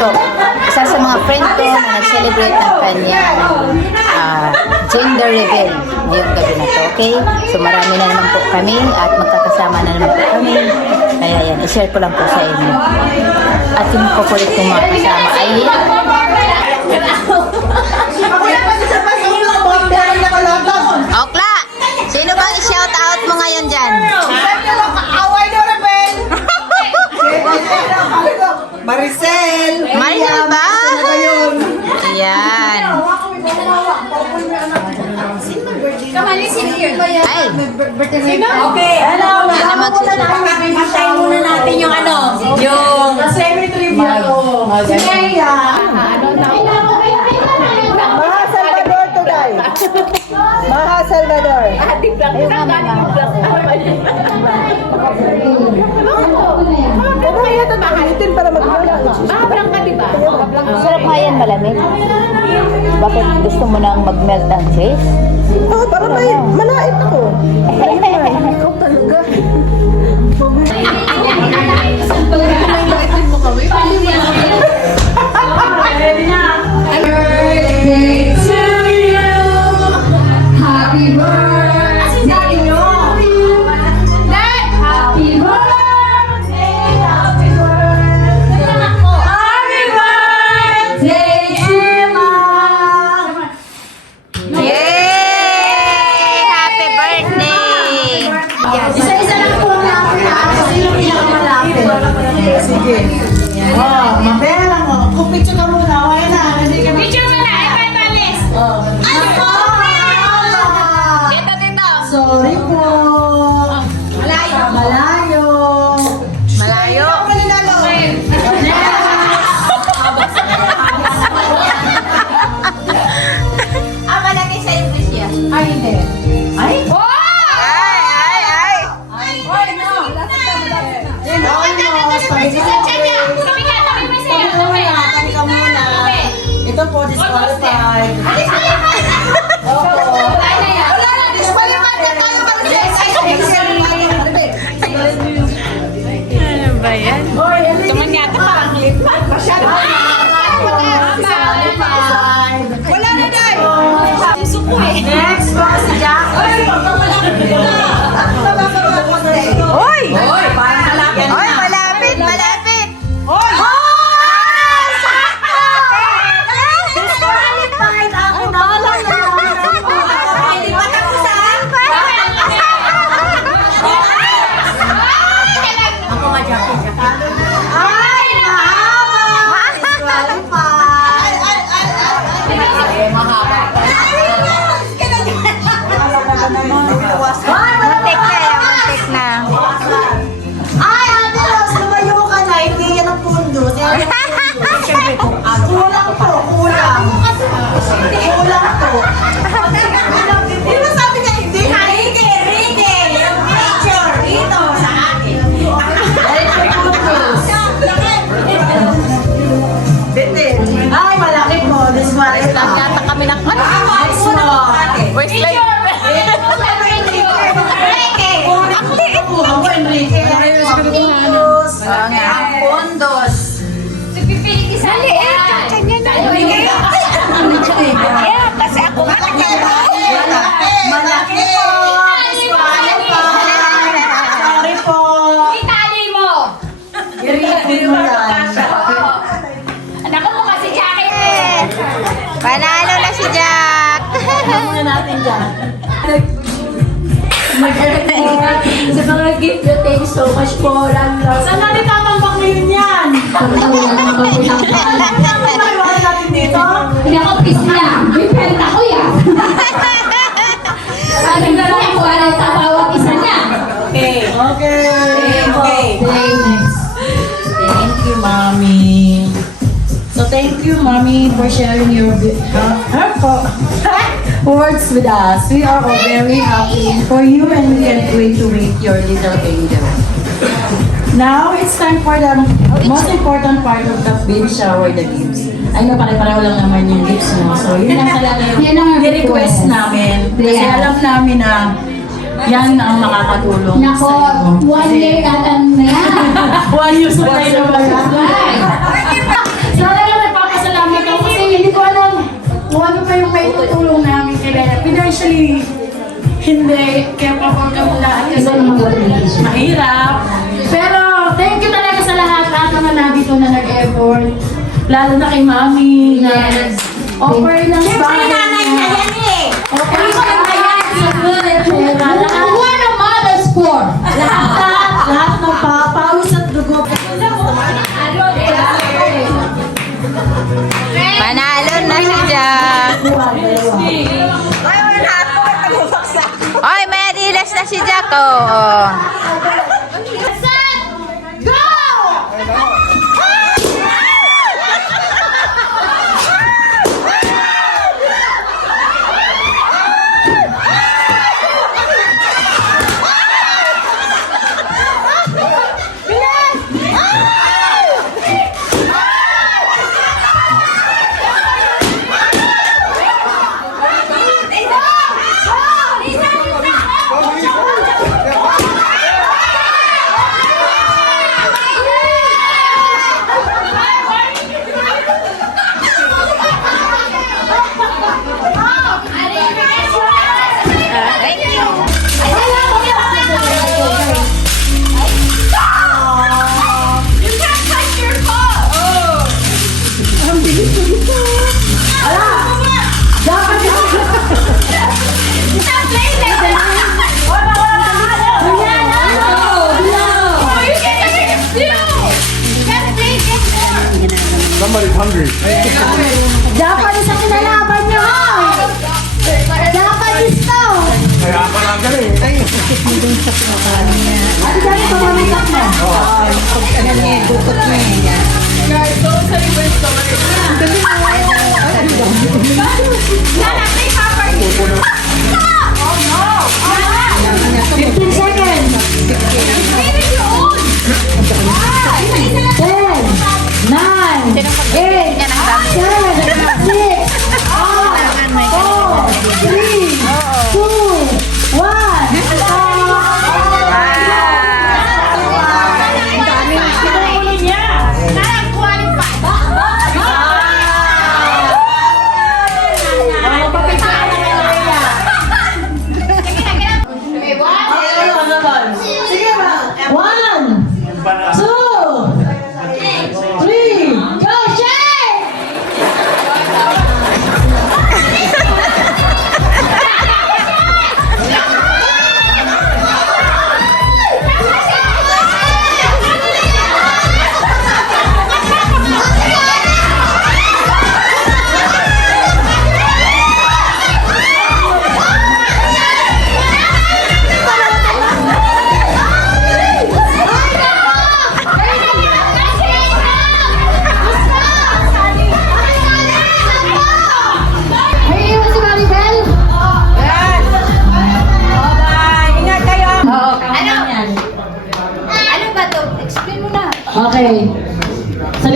ito, isa sa mga friend ko na nag-celebrate ng kanyang uh, ah, gender reveal ngayong gabi na to, okay? So marami na naman po kami at magkakasama na naman po kami. Kaya yan, i-share ko lang po sa inyo. At yung kukulit kong mga kasama ay... Bio. Sige, Maha Salvador today. Maha Salvador. Ano kaya ito nakalitin para magmula? sarap nga yan malamig. Bakit gusto mo nang mag-melt ang cheese? Oo, para may malait ako. Ikaw talaga. Happy Oh, lang oh. Kung picture ka muna, wala na. Hindi ka Picture mo na, eh, Pepalis. Ano po? Dito, dito. Sorry po. Susuko eh. Next po, si Jack. Hoy! Hoy, Muntik na yan, muntik na. Ay, Ate Rose, lumayo ka na. Hindi yan ang pundo. Siyempre ano. Kulang to, kulang. Kulang to. Di ba sabi niya, hindi na? Rike, Rike. Yung picture dito sa akin. Ay, malaki po. This one is Nagtata kami ng ano? This one. Like... mga gift nyo, thank you so much po. Lang lang. Saan natin tatambak ngayon yan? Maiwala natin dito? Hindi ako pisla. May penta ko yan. Sabi na lang ko alam sa bawat isa niya. Okay. Okay. Okay. Thank you, Mommy. So thank you, Mommy, for sharing your uh, her words with us. We are all very happy for you and we can't wait to meet your little angel. Now, it's time for the most important part of the baby shower, the gifts. Ay, no, pare-pareho lang naman yung gifts mo. So, yun lang talaga yung Yan ang request namin. Kasi Yeah. alam namin na yan ang makakatulong Nako, one year at ano na yan. One use na tayo naman. Ko alam pa yung may tutulong namin kay Lena. Financially, hindi. Kaya pa kami lahat kasi mahirap. Pero thank you talaga sa lahat lahat naman na dito na nag-effort. Lalo na kay Mami na offer ng Siyempre, nanay niya yan eh. Offer Ako yung bayan. Si Jack. Pamamitak mo. Fifteen seconds. Ten, nine, eight, Yan ang seven,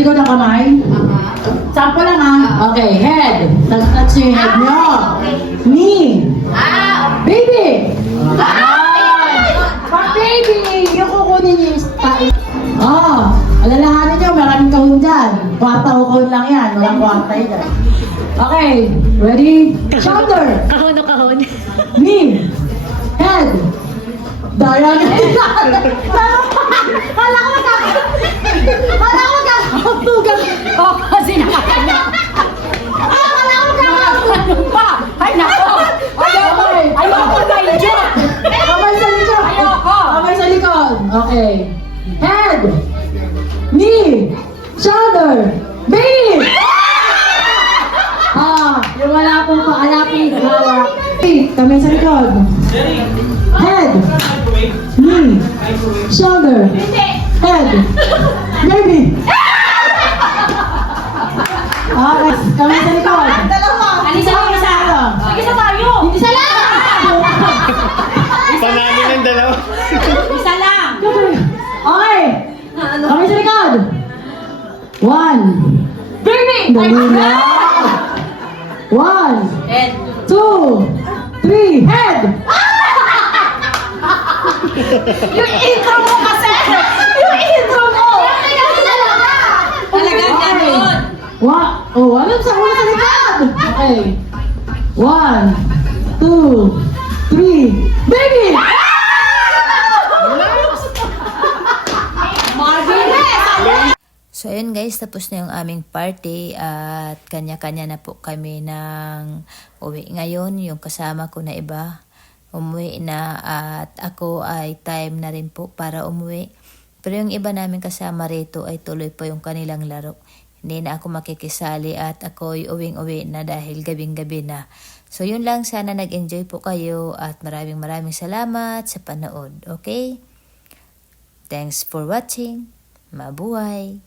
likod ng kamay. Sample lang ah. Okay, head. Touch yung head nyo. Knee. Ah, Baby! Pag baby, yung kukunin niyo yung style. Oh, alalahanin niyo, maraming kahon dyan. Kwarta o kahon lang yan. Walang kwarta yan. Okay, ready? Shoulder. Kahon na kahon. Knee. Head. Daya na. Kala ko magkaka... Kala ko magkakatugan. Oh, kasi nakakanya. Ah, kala ko magkakatugan. Ano pa? Ay, nako. Ayoko. Ayoko na yun. Kamay sa likod. Ayoko. Kamay sa likod. Okay. Head. Knee. Shoulder. Baby! Ah, yung wala pong paalapin, hawak. Kamay sa likod. Head. Knee. Shoulder. Head. Baby! Okay, kamay sa likod. Alisa mo isa. Isa tayo. Isa lang! panalo ng dalawa. Isa lang. Okay! Kamay sa likod! One. Baby! Dali lang. One. Head. Two. Three. Head! Yung intro mo kasi. Yung intro Wa oh, alam sa una sa likod! Okay. One, two, three, baby! So ayun guys, tapos na yung aming party at kanya-kanya na po kami ng uwi ngayon. Yung kasama ko na iba, umuwi na at ako ay time na rin po para umuwi. Pero yung iba namin kasama rito ay tuloy pa yung kanilang laro. Hindi na ako makikisali at ako'y uwing-uwi na dahil gabing-gabi na. So yun lang, sana nag-enjoy po kayo at maraming maraming salamat sa panood. Okay? Thanks for watching. Mabuhay!